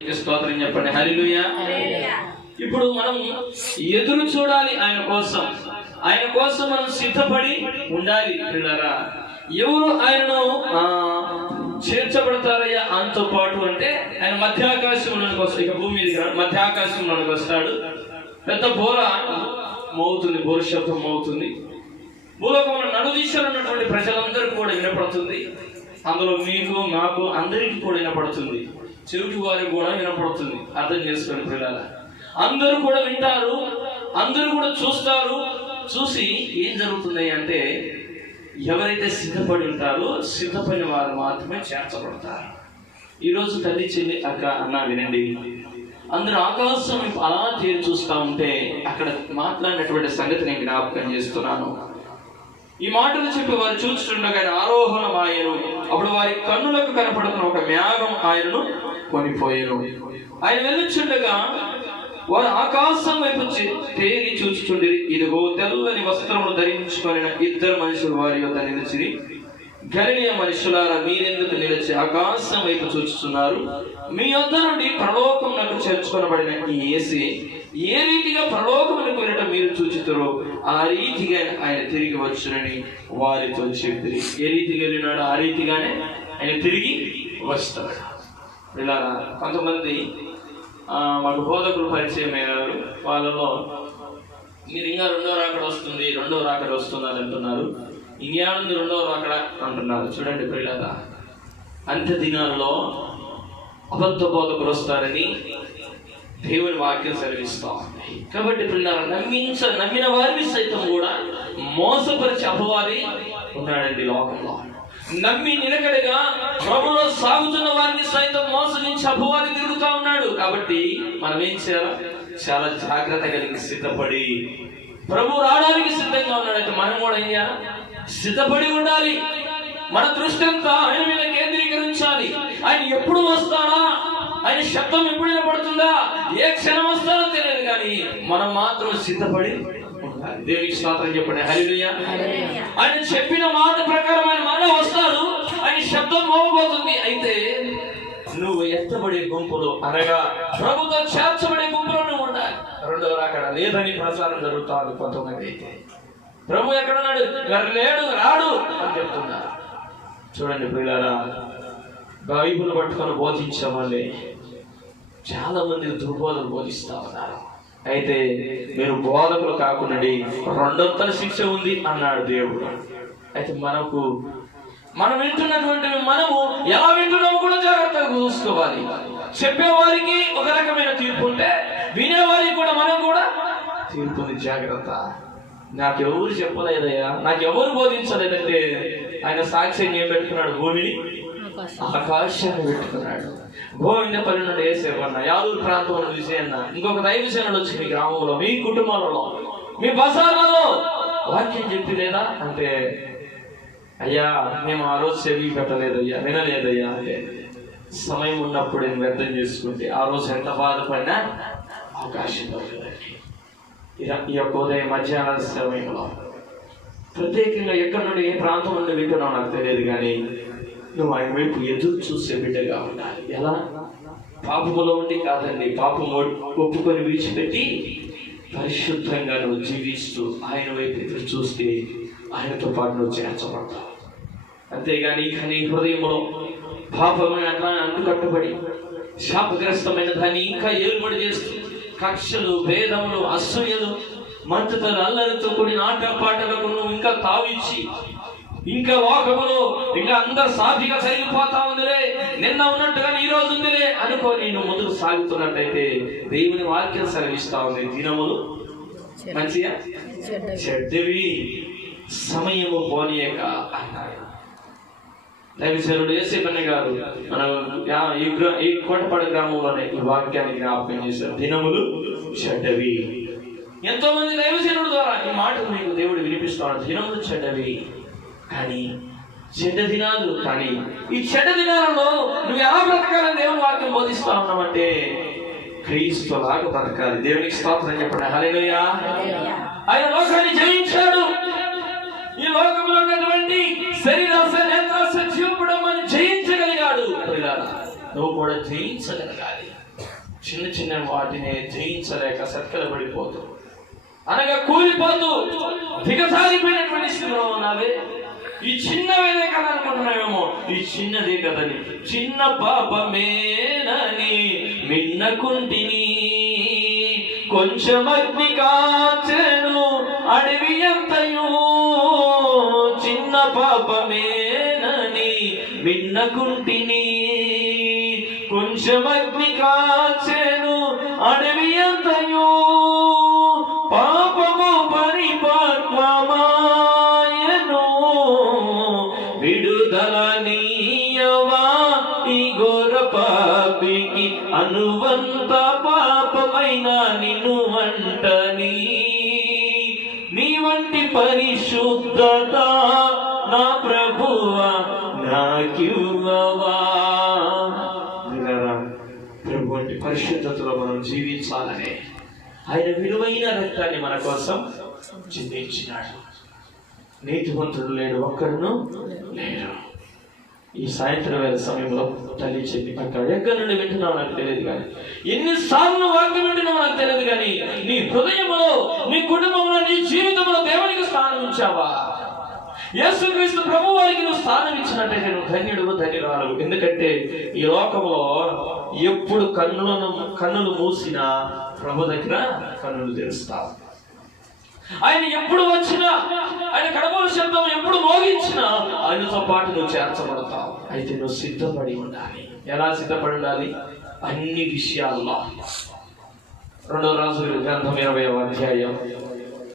స్తోత్రం చెప్పండి. హల్లెలూయా. ఇప్పుడు మనం ఎదురు చూడాలి ఆయన కోసం మనం సిద్ధపడి ఉండాలి పిల్లరా. ఎవరు ఆయనను చేర్చబడతారయ్యా ఆయనతో పాటు అంటే ఆయన మధ్యాకాశంలోనికి వస్తాడు. ఇక భూమి మీద మధ్యాకాశంలోనికి వస్తాడు. పెద్ద బోర మోగుతుంది, బోర శబ్దం మోగుతుంది. భూలోకంలో నలుదిశలో ఉన్నటువంటి ప్రజలందరికీ కూడా వినపడుతుంది. అందులో మీకు నాకు అందరికీ కూడా వినపడుతుంది. చెవిటి వారికి కూడా వినపడుతుంది. అర్థం చేసుకోండి పిల్లలు. అందరూ కూడా వింటారు, అందరూ కూడా చూస్తారు. చూసి ఏం జరుగుతుంది అంటే ఎవరైతే సిద్ధపడి ఉంటారో సిద్ధపడిన వారు మాత్రమే చేర్చబడతారు. ఈరోజు తల్లి చెల్లి అక్క అన్న వినండి, అందరూ ఆకాశం అలా తేరి చూస్తూ ఉంటే అక్కడ మాట్లాడినటువంటి సంగతి నేను జ్ఞాపకం చేస్తున్నాను. ఈ మాటలు చెప్పి వారు చూస్తుండగా ఆయన ఆరోహణం ఆయను. అప్పుడు వారి కన్నులకు కనపడుతున్న ఒక మేఘం ఆయనను కొనిపోయాను. ఆయన వెళ్ళుచుండగా వారు ఆకాశం వైపు తేరి చూచుచుండిరి. ఇదిగో తెల్లని వస్త్రములు ధరించుకొని ఇద్దరు మనుషులు వారి యొద్ద నిలిచిరి. గలిలయ మనుషులారా, మీరెందుకు నిలిచి ఆకాశం వైపు చూచుతున్నారు? మీ యొద్ద నుండి పరలోకమునకు చేర్చుకొనబడిన ఈ యేసే ఏ రీతిగా పరలోకమునకు వెళ్ళటం మీరు చూచుతారో ఆ రీతిగా ఆయన తిరిగి వచ్చునని వారితో చెప్పిరి. ఏ రీతిగా వెళ్ళినాడో ఆ రీతిగానే ఆయన తిరిగి వస్తాడు. ఇలా కొంతమంది మాకు బోధకులు పరిచయం అయ్యారు. వాళ్ళలో మీరు ఇంకా రెండో రాకడ వస్తుంది అని అంటున్నారు. ఇంకేముంది రెండో రాకడ అంటున్నారు. చూడండి పిల్లల, అంత్య దినాల్లో అబద్ధ బోధకులు వస్తారని దేవుని వాక్యం సెలవిస్తా ఉంది. కాబట్టి పిల్లల నమ్మిన వారిని సైతం కూడా మోసపరిచి అపవాది ఉన్నాడండి లోకంలో. నమ్మి నిలకడగా ప్రభులో సాగుతున్న వారిని సైతం మోసగించి అపవాది తిరుగుతా ఉన్నాడు. కాబట్టి మనం ఏం చేయాలి? చాలా జాగ్రత్త కలిగి సిద్ధపడి ప్రభు రావడానికి సిద్ధంగా ఉన్నాడైతే మనం కూడా ఏం చేయాలి? సిద్ధపడి ఉండాలి. మన దృష్టి అంతా ఆయన మీద కేంద్రీకరించాలి. ఆయన ఎప్పుడు వస్తాడా, ఆయన శబ్దం ఎప్పుడు వినపడుతుందా, ఏ క్షణం వస్తాడో తెలియదు, కానీ మనం మాత్రం సిద్ధపడి ఉండాలి. దేవునికి స్తోత్రం చెప్పండి. హల్లెలూయా. ఆయన చెప్పిన మాట ప్రకారం ఆయన మరలా వస్తాడు. ఆయన శబ్దం మోగబోతుంది. అయితే నువ్వు ఎత్తబడే గుంపులో అనగా ప్రభుతో చేర్చబడే గుంపులో నువ్వు ఉండాలి. రెండవ రాకడ లేదని ప్రచారం జరుగుతాడు. కొంతమంది అయితే ప్రభు ఎక్కడున్నాడు, లేడు, రాడు అని చెప్తున్నారు. చూడండి పిల్లరా, బైబిల్ పట్టుకొని బోధించే వాళ్ళే చాలా మంది దుర్బోధలు బోధిస్తా ఉన్నారు. అయితే మీరు బోధకులు కాకుండా రెండొంతల శిక్ష ఉంది అన్నాడు దేవుడు. అయితే మనం వింటున్నటువంటి మనము ఎలా వింటున్నామో కూడా జాగ్రత్తగా చూసుకోవాలి. చెప్పేవారికి ఒక రకమైన తీర్పు ఉంటే వినేవారికి కూడా మనం కూడా తీర్పుని జాగ్రత్త. నాకెవరు చెప్పలేదయ్యా, నాకెవరు బోధించలేదంటే ఆయన సాక్ష్యం ఏం పెట్టుకున్నాడు? భూమిని ఆకాశాన్ని పెట్టుకున్నాడు. గోవిందపల్లి నుండి వేసేవన్న యాదూరు ప్రాంతంలో విజయన్న ఇంకొక దైవజనుడు వచ్చి మీ గ్రామంలో, మీ కుటుంబాలలో, మీ బజార్లలో వాక్యం చెప్పి లేదా అంటే, అయ్యా మేము ఆ రోజు చెవి పెట్టలేదయ్యా, వినలేదయ్యా అంటే, సమయం ఉన్నప్పుడు నేను వ్యర్థం చేసుకుంటే ఆ రోజు ఎంత బాధపడినా అవకాశం దొరకదండి. ఈ యొక్క ఉదయం మధ్యాహ్న సమయంలో ప్రత్యేకంగా ఎక్కడి నుండి ఏ ప్రాంతం నుండి వింటున్నావు నాకు తెలియదు, కానీ నువ్వు ఆయన వైపు ఎదురు చూసే బిడ్డగా ఉండాలి. ఎలా? పాపములో ఉండి కాదండి, పాపం ఒప్పుకొని విడిచిపెట్టి పరిశుద్ధంగా నువ్వు జీవిస్తూ ఆయన వైపు ఎదురు చూస్తే ఆయనతో పాటు నువ్వు చేర్చబడతావు. అంతేగాని ఇక నీ హృదయంలో పాపమైన అట్లా అంటుకట్టుబడి శాపగ్రస్తమైన దాన్ని ఇంకా ఏలుబడి చేస్తూ కక్షలు, భేదములు, అసూయలు, మంచుతలు, అల్లరితో కూడిన ఆటపాటలకు నువ్వు ఇంకా తావిచ్చి ఇంకా లోకములో ఇంకా అందరు సాధిగా సరిగిపోతా ఉందిలే, నిన్న ఉన్నట్టుగా ఈ రోజు ఉందిలే అనుకోని నువ్వు ముందుకు సాగుతున్నట్టయితే దేవుని వాక్యం సెలవిస్తా ఉంది, దినములు మంచిగా చెడ్డవి, సమయము పోనీయక అన్నాడు. దైవజనుడు యేసేపన్న గారు మనం ఈ కోటపాడు గ్రామంలోనే ఈ వాక్యాన్ని జ్ఞాపకం చేశారు. దినములు చెడ్డవి. ఎంతో మంది దైవజనుడు ద్వారా ఈ మాటలు మీకు దేవుడు వినిపిస్తాడు. దినములు చెడ్డవి, కానీ చెడ్డ దినాలు. కానీ ఈ చెడ్డ దినాలలో నువ్వు ఎలా బ్రతకాలని దేవుని వాక్యం బోధిస్తా ఉన్నామంటే క్రీస్తులాగా బ్రతకాలి. దేవునికి స్తోత్రం చెప్పండి. హల్లెలూయా. ఆయన లోకాన్ని జయించాడు. ఈ లోకంలో ఉన్నటువంటి శరీరాశ, నేత్రాశ, జీవపడమని జయించగలిగాడు. నువ్వు కూడా జయించగలగాలి. చిన్న చిన్న వాటిని జయించలేక సత్కలబడిపోతూ అనగా కూలిపోతూ దిగజారిపోయినటువంటి స్థితిలో ఉన్నావే. ఈ చిన్నవేదే కదా అనుకుంటున్నావేమో, ఈ చిన్నదే కదని, చిన్న పాపమేనని మిన్నకుంటిని, కొంచెం అగ్ని కాచెను అడవి అంతయు, చిన్న పాపమేనని మిన్నకుంటిని, కొంచెం అగ్ని కాచెను అడవి అంతయు, పాపము పరిపక్వమాయను, విడుదల నీయవా ఈ ఘోర పాపికి, అనువంత పాపమైన నిన్ను వంటని, నీ వంటి పరిశుద్ధత నా ప్రభువా నాకివ్వవా. ప్రభు వంటి పరిశుద్ధతలో మనం జీవించాలనే ఆయన విలువైన రక్తాన్ని మన కోసం చిందించినాడు. నీతివంతుడు లేడు, ఒక్కడును లేడు. ఈ సాయంత్రం వేళ సమయంలో తల్లి చెప్పి అక్కడ ఎక్కడి నుండి వింటున్నావు నాకు తెలియదు, కానీ ఎన్నిసార్లు వాక్యం వింటున్నావు నాకు తెలియదు, కానీ నీ హృదయంలో, నీ కుటుంబంలో, నీ జీవితంలో దేవునికి స్థానం ఇచ్చావా? యేసుక్రీస్తు ప్రభు వారికి నువ్వు స్థానం ఇచ్చినట్టయితే నువ్వు ధన్యుడు, ధన్యురాలు. ఎందుకంటే ఈ లోకంలో ఎప్పుడు కన్నులు మూసినా ప్రభు దగ్గర కన్నులు తెరుస్తావు. ఆయన ఎప్పుడు వచ్చినా, ఆయన కడపల శబ్దం ఎప్పుడు మోగించినా ఆయనతో పాటు నువ్వు చేర్చబడతావు. అయితే నువ్వు సిద్ధపడి ఉండాలి. ఎలా సిద్ధపడి ఉండాలి? అన్ని విషయాల్లో. 2 రాజుల గ్రంథం 20వ అధ్యాయం